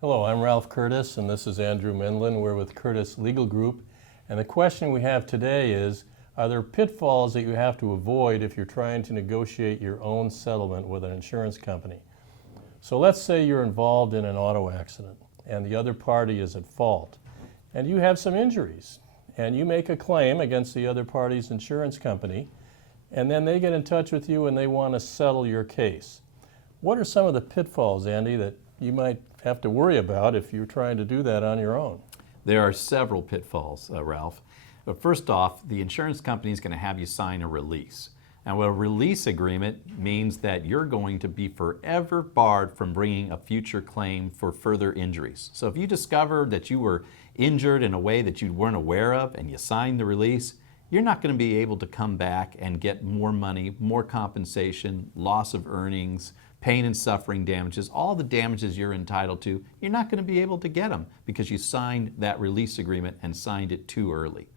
Hello, I'm Ralph Curtis, and this is Andrew Mendlin. We're with Curtis Legal Group, and the question we have today is, are there pitfalls that you have to avoid if you're trying to negotiate your own settlement with an insurance company? So let's say you're involved in an auto accident, and the other party is at fault, and you have some injuries, and you make a claim against the other party's insurance company, and then they get in touch with you and they want to settle your case. What are some of the pitfalls, Andy, that you might have to worry about if you're trying to do that on your own? There are several pitfalls, Ralph. But first off, the insurance company is going to have you sign a release. Now, a release agreement means that you're going to be forever barred from bringing a future claim for further injuries. So if you discover that you were injured in a way that you weren't aware of and you signed the release, you're not going to be able to come back and get more money, more compensation, loss of earnings, pain and suffering damages, all the damages you're entitled to. You're not going to be able to get them because you signed that release agreement and signed it too early.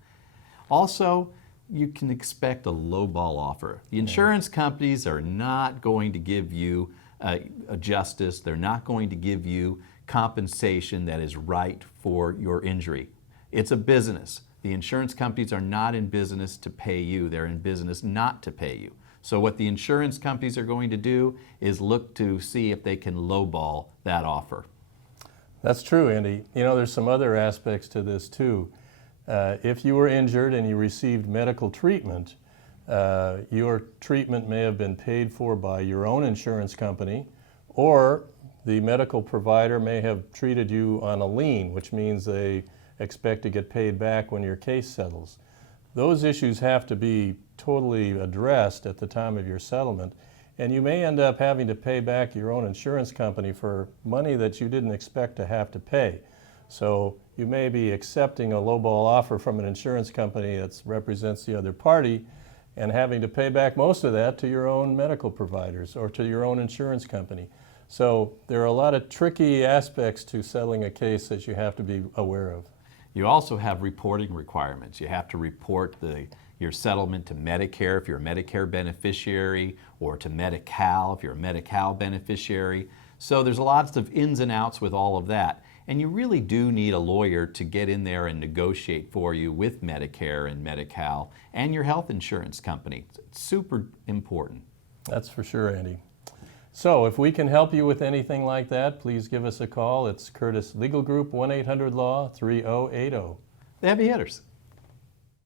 Also, you can expect a lowball offer. The insurance companies are not going to give you a justice. They're not going to give you compensation that is right for your injury. It's a business. The insurance companies are not in business to pay you. They're in business not to pay you. So what the insurance companies are going to do is look to see if they can lowball that offer. That's true, Andy. You know, there's some other aspects to this too. If you were injured and you received medical treatment, your treatment may have been paid for by your own insurance company, or the medical provider may have treated you on a lien, which means they expect to get paid back when your case settles. Those issues have to be totally addressed at the time of your settlement, and you may end up having to pay back your own insurance company for money that you didn't expect to have to pay. So you may be accepting a lowball offer from an insurance company that represents the other party and having to pay back most of that to your own medical providers or to your own insurance company. So there are a lot of tricky aspects to settling a case that you have to be aware of. You also have reporting requirements. You have to report your settlement to Medicare if you're a Medicare beneficiary, or to Medi-Cal if you're a Medi-Cal beneficiary. So there's lots of ins and outs with all of that. And you really do need a lawyer to get in there and negotiate for you with Medicare and Medi-Cal and your health insurance company. It's super important. That's for sure, Andy. So if we can help you with anything like that, please give us a call. It's Curtis Legal Group, 1-800-LAW-3080. The heavy hitters.